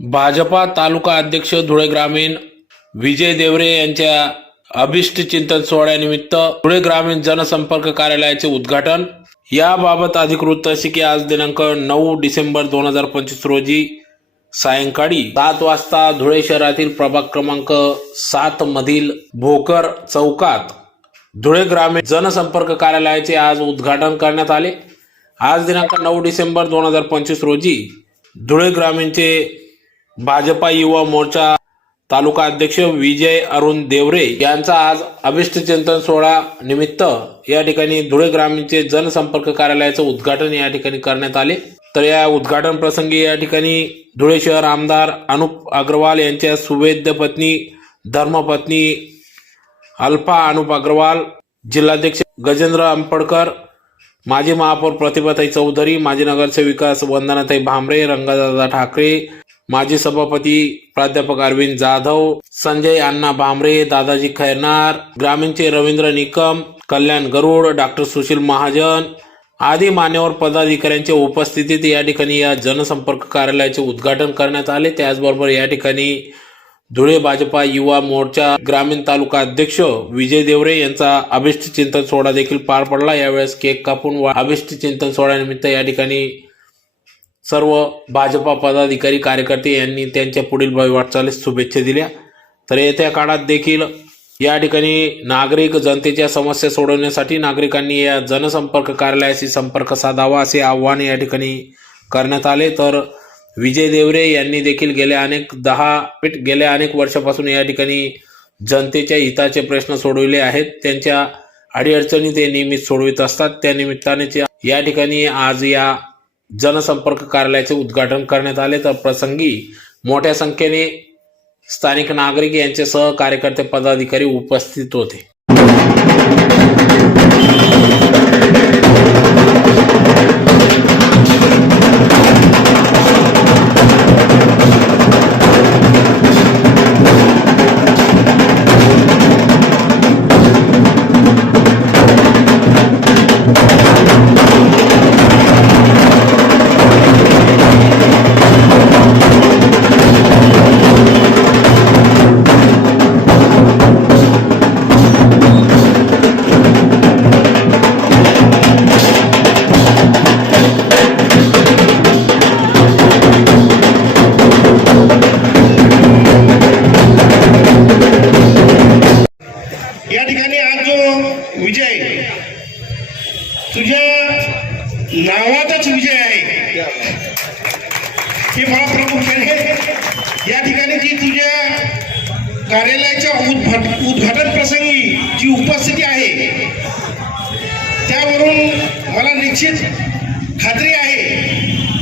भाजपा तालुका अध्यक्ष धुळे ग्रामीण विजय देवरे यांच्या अभिष्ट चिंतन सोहळ्यानिमित्त धुळे ग्रामीण जनसंपर्क कार्यालयाचे उद्घाटन. याबाबत अधिक वृत्त की आज दिनांक नऊ डिसेंबर दोन हजार पंचवीस रोजी सायंकाळी सात वाजता धुळे शहरातील प्रभाग क्रमांक सात मधील भोकर चौकात धुळे ग्रामीण जनसंपर्क कार्यालयाचे आज उद्घाटन करण्यात आले. आज दिनांक नऊ डिसेंबर दोन हजार पंचवीस रोजी धुळे ग्रामीणचे भाजपा युवा मोर्चा तालुका अध्यक्ष विजय अरुण देवरे यांचा आज अभिष्ट चिंतन सोहळा निमित्त या ठिकाणी धुळे ग्रामीणचे जनसंपर्क कार्यालयाचं उद्घाटन या ठिकाणी करण्यात आले. तर या उद्घाटन प्रसंगी या ठिकाणी धुळे शहर आमदार अनुप अग्रवाल यांच्या सुवेद्य पत्नी धर्मपत्नी अल्फा अनुप अग्रवाल जिल्हाध्यक्ष गजेंद्र अंपडकर माजी महापौर प्रतिभाताई चौधरी माजी नगरसेविका वंदनाताई भांबरे रंगदादा ठाकरे माजी सभापती प्राध्यापक अरविंद जाधव संजय अण्णा भामरे दादाजी खैरनार ग्रामीणचे रवींद्र निकम कल्याण गरुड डॉक्टर सुशील महाजन आदी मान्यवर पदाधिकाऱ्यांच्या उपस्थितीत या ठिकाणी या जनसंपर्क कार्यालयाचे उद्घाटन करण्यात आले. त्याचबरोबर या ठिकाणी धुळे भाजपा युवा मोर्चा ग्रामीण तालुका अध्यक्ष विजय देवरे यांचा अभिष्ट चिंतन सोहळा देखील पार पडला. यावेळेस केक कापून व अभिष्ट चिंतन सोहळ्यानिमित्त या ठिकाणी सर्व भाजपा पदाधिकारी कार्यकर्ते यांनी त्यांच्या पुढील भावी वाटचालीस शुभेच्छा दिल्या. तर येत्या काळात देखील या ठिकाणी नागरिक जनतेच्या समस्या सोडवण्यासाठी नागरिकांनी या जनसंपर्क कार्यालयाशी संपर्क साधावा असे आव्हान या ठिकाणी करण्यात आले. तर विजय देवरे यांनी देखील गेल्या अनेक दहा पीठ गेल्या अनेक वर्षापासून या ठिकाणी जनतेच्या हिताचे प्रश्न सोडविले आहेत. त्यांच्या अडीअडचणी ते नियमित सोडवित असतात. त्या निमित्ताने या ठिकाणी आज या जनसंपर्क कार्यालयाचे उद्घाटन करण्यात आले. तर प्रसंगी मोठ्या संख्येने स्थानिक नागरिक यांचे कार्यकर्ते पदाधिकारी उपस्थित होते. निश्चित खात्री आहे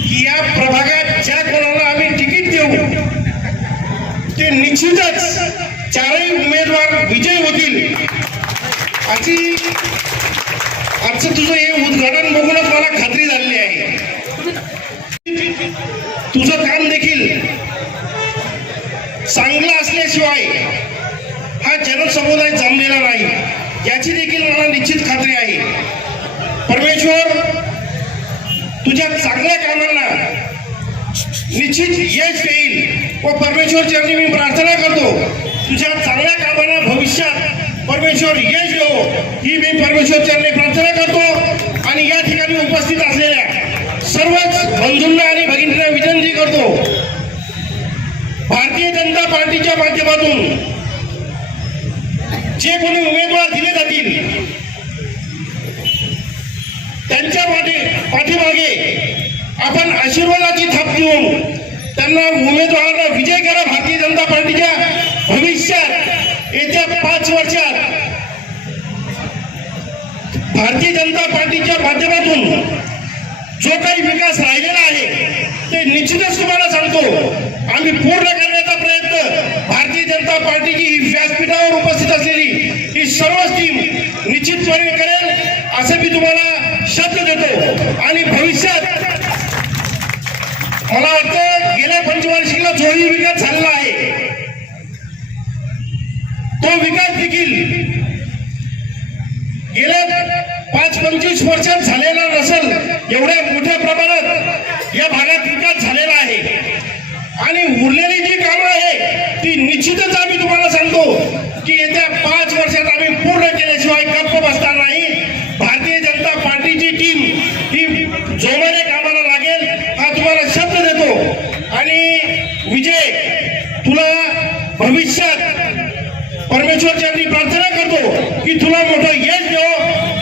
की या प्रभागात ज्या कोणाला आम्ही तिकीट देऊ ते निश्चितच चारही उमेदवार विजय होतील. अशी आजचं तुझं हे उद्घाटन बघूनच मला खात्री झालेली आहे. तुझं काम देखील चांगलं असल्याशिवाय हा जनसमुदाय जमलेला नाही. याची देखील मला निश्चित खात्री आहे. परमेश्वर तुझ्या चांगल्या कामांना निश्चित यश देईल. व परमेश्वर चरणी मी प्रार्थना करतो तुझ्या चांगल्या कामांना भविष्यात परमेश्वर यश देऊ ही मी परमेश्वर चरणी प्रार्थना करतो. आणि या ठिकाणी उपस्थित असलेल्या सर्वच बंधूंना आणि भगिनींना विनंती करतो. भारतीय जनता पार्टीच्या माध्यमातून जे कोणी उमेदवार दिले जातील त्यांच्या पाठी पाठीमागे आपण आशीर्वादाची थाप देऊन त्यांना उमेदवारांना विजय करा भारतीय जनता पार्टीच्या भविष्यात येत्या पाच वर्षात. भारतीय जनता पार्टीच्या माध्यमातून जो काही विकास राहिलेला आहे ते निश्चितच तुम्हाला सांगतो. आम्ही पूर्ण करण्याचा प्रयत्न भारतीय जनता पार्टीची ही व्यासपीठावर उपस्थित असलेली ही सर्वच टीम निश्चितपणे करेल असं मी तुम्हाला आणि भविष्यात मला वाटतं गेल्या पंचवार्षिकला जोही विकास झालेला आहे तो विकास देखील गेल्या पाच पंचवीस वर्षात झालेला नसेल एवढ्या मोठ्या प्रमाणात या भागात विकास झालेला आहे. आणि उरलेली जी कामं आहे ती निश्चितच आम्ही की तुला मोठं यश देव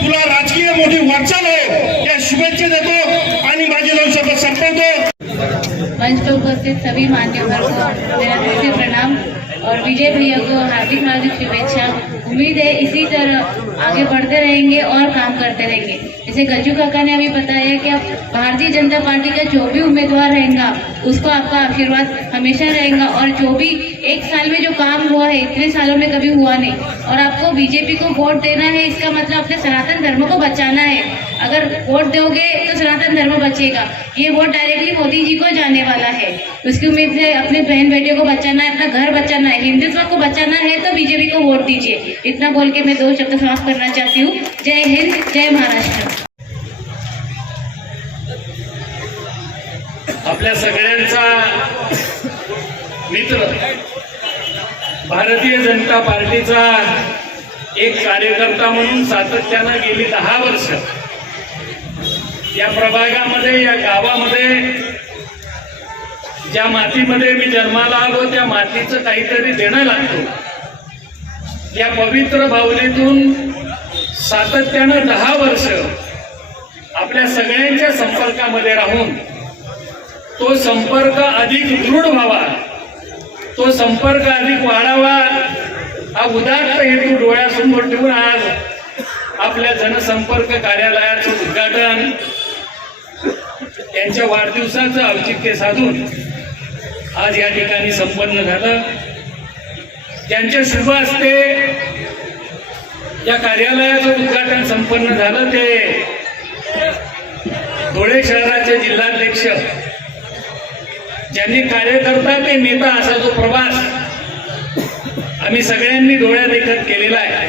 तुला राजकीय मोठी वाटचाल हो या शुभेच्छा देतो आणि माझे दोन शब्द संपवतो. मंच पर उपस्थित सभी मान्यवर को मेरा दिल से प्रणाम और विजय भैया को हार्दिक हार्दिक शुभेच्छा। उम्मीद है इसी तरह आगे बढ़ते रहेंगे और काम करते रहेंगे। जैसे गज्जू काका ने अभी बताया कि आप भारतीय जनता पार्टी का जो भी उम्मीदवार रहेगा, उसको आपका आशीर्वाद हमेशा रहेगा और जो भी एक साल में जो काम हुआ है, इतने सालों में कभी हुआ नहीं। और आपको बीजेपी को वोट देना है, इसका मतलब अपने सनातन धर्म को बचाना है। अगर वोट दोगे सनातन धर्म बचेगा ये वोट डायरेक्टली मोदी जी को जाने वाला है। उसकी उम्मीद से अपने बहन बेटे को बचाना है, अपना घर बचाना है। हिंदुत्व को बचाना है तो बीजेपी को वोट दीजिए। इतना बोल के मैं दो शब्द समाप्त करना चाहती हूँ। जय हिंद, जय महाराष्ट्र। आपल्या सगळ्यांचा मित्र, भारतीय जनता पार्टीचा एक कार्यकर्ता म्हणून सातत्यानं गेली दहा वर्ष. या प्रभागामध्ये या गावामध्ये ज्या मातीमध्ये मी जन्माला आलो त्या मातीचं काहीतरी देणं लागतो. या पवित्र भावनेतून सातत्यानं दहा वर्ष आपल्या सगळ्यांच्या संपर्कामध्ये राहून तो संपर्क अधिक दृढ व्हावा तो संपर्क अधिक वाढावा हा उदात्त हेतू डोळ्यासमोर ठेवून आज आपल्या जनसंपर्क कार्यालयाचं उद्घाटन त्यांच्या वाढदिवसाचं औचित्य साधून आज या ठिकाणी संपन्न झालं. त्यांच्या शुभ हस्ते या कार्यालयाचं उद्घाटन संपन्न झालं. ते धुळे शहराचे जिल्हाध्यक्ष ज्यांनी कार्यकर्ता ते नेता असा जो प्रवास आम्ही सगळ्यांनी डोळ्या देखत केलेला आहे.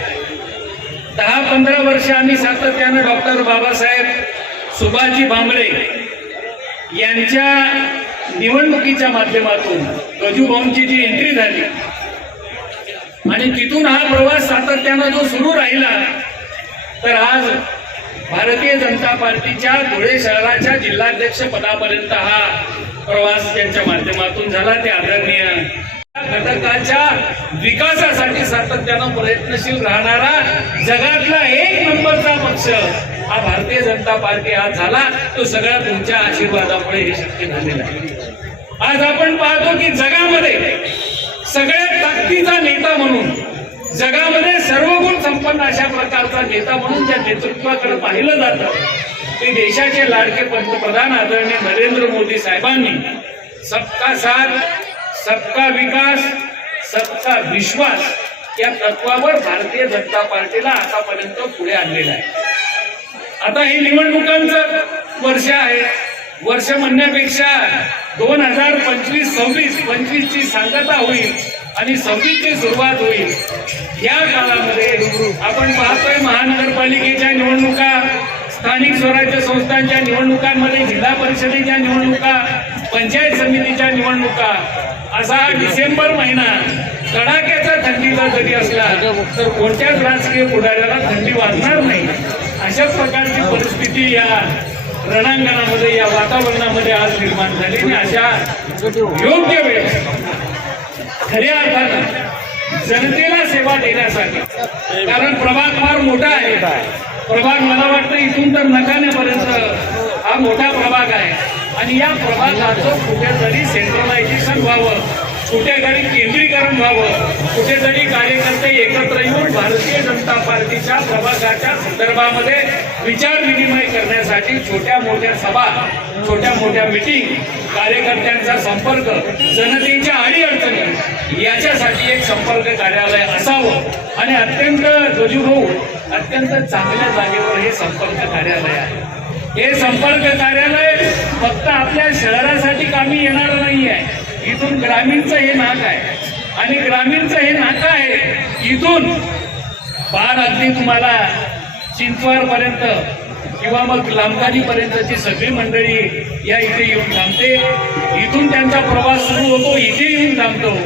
दहा पंधरा वर्ष आम्ही सातत्यानं डॉक्टर बाबासाहेब सुभाषजी भांबळे यांच्या निवडणुकीच्या माध्यमातून गजूभाऊंची जी एंट्री झाली आणि तिथून हा प्रवास सातत्यानं जो सुरू राहिला तर आज भारतीय जनता पार्टीच्या धुळे शहराच्या जिल्हाध्यक्ष पदापर्यंत हा प्रवास त्यांच्या माध्यमातून झाला. ते आदरणीय घटकाच्या विकासासाठी सातत्यानं प्रयत्नशील राहणारा जगातला एक नंबरचा पक्ष हा भारतीय जनता पार्टी आज झाला. तो सगळ्या तुमच्या आशीर्वादामुळे हे शक्य झालेलं आहे. आज आपण पाहतो की जगामध्ये सगळ्यात ताकदीचा नेता म्हणून जगामध्ये सर्वगुण संपन्न अशा प्रकारचा नेता म्हणून ज्या नेतृत्वाकडे पाहिलं जातं ते देशाचे लाडके पंतप्रधान आदरणीय नरेंद्र मोदी साहेबांनी सबका साथ सबका विकास सबका विश्वास या तत्वावर भारतीय जनता पार्टीला आतापर्यंत पुढे आणलेला आहे. आता हे निवडणुकांचं वर्ष आहे. वर्ष म्हणण्यापेक्षा दोन हजार पंचवीस सव्वीस पंचवीस ची सांगता होईल आणि सव्वीस ची सुरुवात होईल. या काळामध्ये आपण पाहतोय महानगरपालिकेच्या निवडणुका स्थानिक स्वराज्य संस्थांच्या निवडणुकांमध्ये जिल्हा परिषदेच्या निवडणुका पंचायत समितीच्या निवडणुका असा हा डिसेंबर महिना कडाक्याचा थंडीचा जरी असला तर कोणत्याच राजकीय पुढाऱ्याला थंडी वाजणार नाही. अशा प्रकारची परिस्थिती या रणांगणामध्ये या वातावरणामध्ये आज निर्माण झाली आणि अशा योग्य वेळ खऱ्या अर्थानं जनतेला सेवा देण्यासाठी कारण प्रभाग फार मोठा आहे. प्रभाग मला वाटतं इथून तर नकाण्यापर्यंत हा मोठा प्रभाग आहे. आणि या प्रभागाचं कुठेतरी सेंट्रलायझेशन व्हावं कुठेतरी केंद्रीकरण व्हावं कुठेतरी कार्यकर्ते एकत्र येऊन भारतीय जनता पार्टीच्या प्रभागाच्या संदर्भामध्ये विचार विनिमय करण्यासाठी छोट्या मोठ्या सभा छोट्या मोठ्या मिटिंग कार्यकर्त्यांचा संपर्क जनतेच्या अडीअडचणी याच्यासाठी एक संपर्क कार्यालय असावं आणि अत्यंत गजूभाऊ अत्यंत चांगल्या जागेवर हे संपर्क कार्यालय आहे. हे संपर्क कार्यालय फक्त आपल्या शहरासाठी कामी येणार नाही आहे इथून ग्रामीणचं हे नाक आहे. आणि ग्रामीणचं हे नाकं आहे इथून पार अगदी तुम्हाला चिंचवाडपर्यंत किंवा मग लांबकालीपर्यंतची सगळी मंडळी या इथे येऊन थांबते. इथून त्यांचा प्रवास सुरू होतो इथे येऊन थांबतो.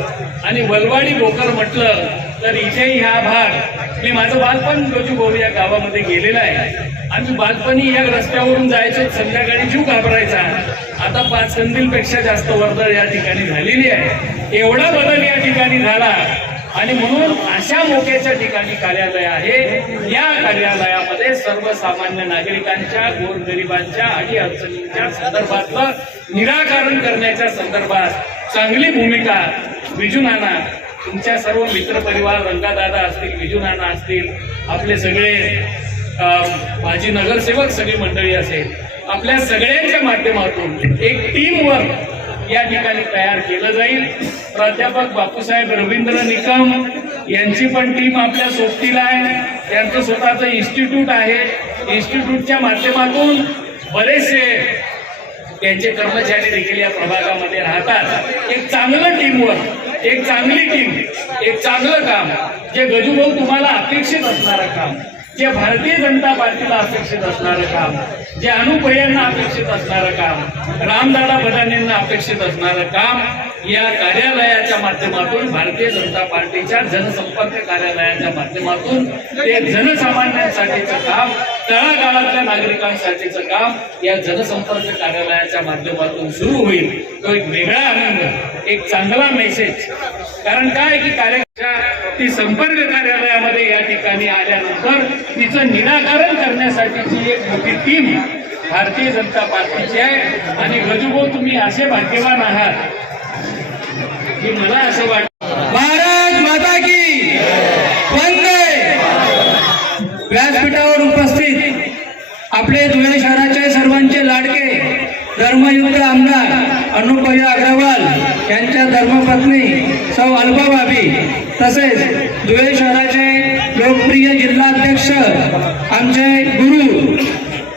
आणि वलवाडी बोकर म्हटलं तर इथेही हा भाग. मी माझं बालपण गजूभाऊ या गावामध्ये गेलेलं आहे. आम्ही बालपणी या रस्त्यावरून जायचो. संध्याकाळी जीव घाबरायचा. आता पाच कंदीलपेक्षा जास्त वर्दळ या ठिकाणी झालेली आहे. एवढा बदल या ठिकाणी झाला. आणि म्हणून अशा मोक्याच्या ठिकाणी कार्यालय आहे. या कार्यालयामध्ये सर्वसामान्य नागरिकांच्या गोरगरिबांच्या आणि अडचणींच्या संदर्भातलं निराकरण करण्याच्या संदर्भात चांगली भूमिका. विजुनाना तुमच्या सर्व मित्रपरिवार रंगादादा असतील विजुनाना असतील आपले सगळे माझी नगरसेवक सगळी मंडळी असेल आपल्या सगळ्यांच्या माध्यमातून एक टीम वर्क या ठिकाणी तयार केलं जाईल. प्राध्यापक बापूसाहेब रवींद्र निकम यांची पण टीम आपल्या सोबतीला आहे. त्यांचं स्वतःचं इन्स्टिट्यूट आहे. इन्स्टिट्यूटच्या माध्यमातून बरेचसे त्यांचे कर्मचारी देखील या प्रभागामध्ये राहतात. एक चांगलं टीमवर्क एक चांगली टीम एक चांगलं काम जे गजूभाऊ तुम्हाला अपेक्षित असणारं काम. जे भारतीय जनता पार्टीला अपेक्षित असणारं काम जे अनुपयांना अपेक्षित असणारं काम रामदादा बदानेंना अपेक्षित असणारं काम या कार्यालयाच्या माध्यमातून भारतीय जनता पार्टीच्या जनसंपर्क कार्यालयाच्या माध्यमातून ते जनसामान्यांसाठीचं काम तळागाळातल्या नागरिकांसाठीचं काम या जनसंपर्क कार्यालयाच्या माध्यमातून सुरू होईल. तो एक वेगळा आनंद एक चांगला मेसेज कारण काय की कार्य ती संपर्क कार्यालयामध्ये या ठिकाणी आल्यानंतर तिचं निराकरण करण्यासाठीची एक मोठी टीम भारतीय जनता पार्टीची आहे. आणि गजूभाऊ तुम्ही असे भाग्यवान आहात की मला असं वाटतं भारत माता की व्यासपीठावर उपस्थित आपले धुळे शहराचे सर्वांचे लाडके धर्मयुक्त आमदार अनुपय अग्रवाल यांच्या धर्मपत्नी सौ अल्बा भाभी तसेच धुळे शहराचे लोकप्रिय जिल्हाध्यक्ष आमचे गुरु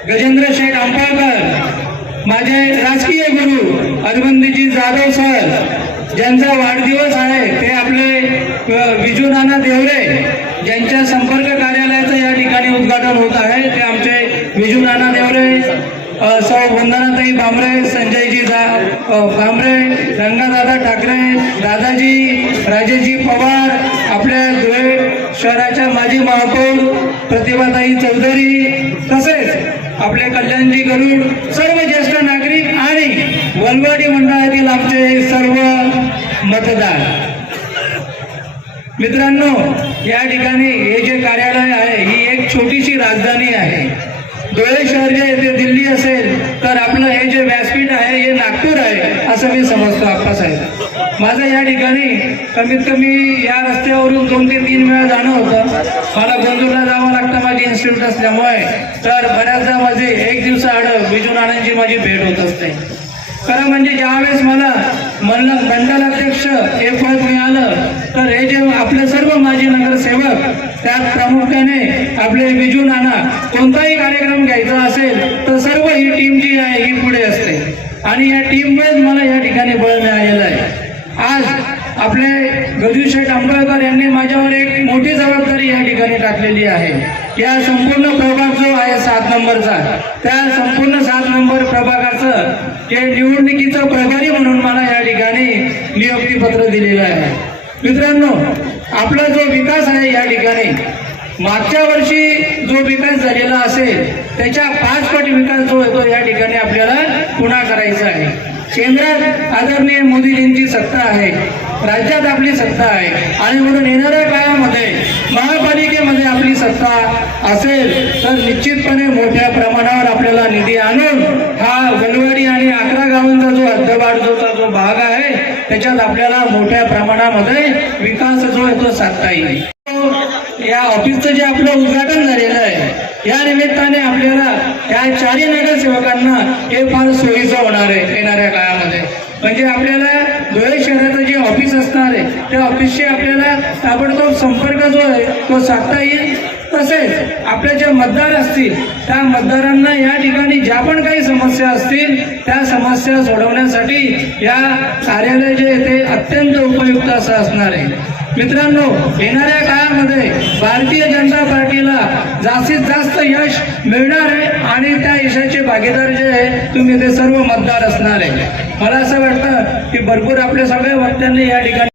गजेंद्र शेठ आंबाळकर माझे राजकीय गुरु अरविंदजी जाधव सर ज्यांचा वाढदिवस आहे ते आपले विजूनाना विजू नाना देवरे ज्यांच्या संपर्क कार्यालयाचं या ठिकाणी उद्घाटन होत आहे ते आमचे विजू नाना देवरे सौ वंदनाताई भांबरे संजयजी दा भांबरे रंगादादा ठाकरे दादाजी राजेजी पवार आपल्या धुळे शहराच्या माजी महापौर प्रतिभाताई चौधरी तसेच आपले कल्याणजी गरुड सर्व ज्येष्ठ नागरिक आणि वलवाडी मंडळातील आमचे सर्व मतदार. मित्रांनो या ठिकाणी हे जे कार्यालय आहे ही एक छोटीशी राजधानी आहे. धुळे शहर जे येथे दिल्ली असेल तर आपलं हे जे व्यासपीठ आहे हे नागपूर आहे असं मी समजतो आप्पासाहेब माझं या ठिकाणी कमीत कमी या रस्त्यावरून दोन ते तीन वेळा जाणं होतं. मला गोंदूरला जावं लागतं माझी इन्स्टिट्यूट असल्यामुळे. तर बऱ्याचदा माझे एक दिवसाआड बिजू नानांची माझी भेट होत असते. खरं म्हणजे ज्यावेळेस मला मंडल मंडलाध्यक्ष हे पद मिळालं तर हे जे आपले सर्व माजी नगरसेवक त्यात प्रामुख्याने आपले बिजू नाना कोणताही कार्यक्रम घ्यायचा असेल तर सर्व ही टीम जी आहे ही पुढे असते. आणि या टीममुळेच मला या ठिकाणी बळ मिळालेलं आहे. आज आपले गजू शेठ यांनी माझ्यावर एक मोठी जबाबदारी या ठिकाणी टाकलेली आहे. या संपूर्ण प्रभाग जो आहे सात नंबरचा त्या संपूर्ण सात नंबर प्रभागाचं हे निवडणुकीचं प्रभारी म्हणून मला या ठिकाणी नियुक्तीपत्र दिलेलं आहे. मित्रांनो आपला जो विकास आहे या ठिकाणी मागच्या वर्षी जो विकास झालेला असेल त्याच्या पाच पट विकास जो येतो या ठिकाणी आपल्याला पुन्हा करायचा आहे. केंद्रात आदरणीय मोदीजींची सत्ता आहे राज्यात आपली सत्ता आहे आणि म्हणून येणाऱ्या काळामध्ये महापालिकेमध्ये आपली सत्ता असेल तर निश्चितपणे मोठ्या प्रमाणावर आपल्याला निधी आणून हा वलवाडी आणि अकरा गावांचा जो हद्दवाढचा जो भाग आहे त्याच्यात आपल्याला मोठ्या प्रमाणामध्ये विकास जो आहे तो साधता येईल. या ऑफिसचं जे आपलं उद्घाटन या निमित्ताने आपल्याला या चारही नगरसेवकांना हे फार सोयीचं होणार आहे येणाऱ्या काळामध्ये. म्हणजे आपल्याला धुळे शहराचं जे ऑफिस असणार आहे त्या ऑफिसशी आपल्याला ताबडतोब संपर्क जो आहे तो साधता येईल. तसेच आपले जे मतदार असतील त्या मतदारांना या ठिकाणी ज्या पण काही समस्या असतील त्या समस्या सोडवण्यासाठी या कार्यालय जे आहे ते अत्यंत उपयुक्त असं असणार आहे. मित्रांनो येणाऱ्या काळामध्ये भारतीय जनता पार्टीला जास्तीत जास्त यश मिळणार आहे आणि त्या यशाचे भागीदार जे आहे तुम्ही ते सर्व मतदार असणार आहे. मला असं वाटतं की भरपूर आपल्या सगळ्या वक्त्यांनी या ठिकाणी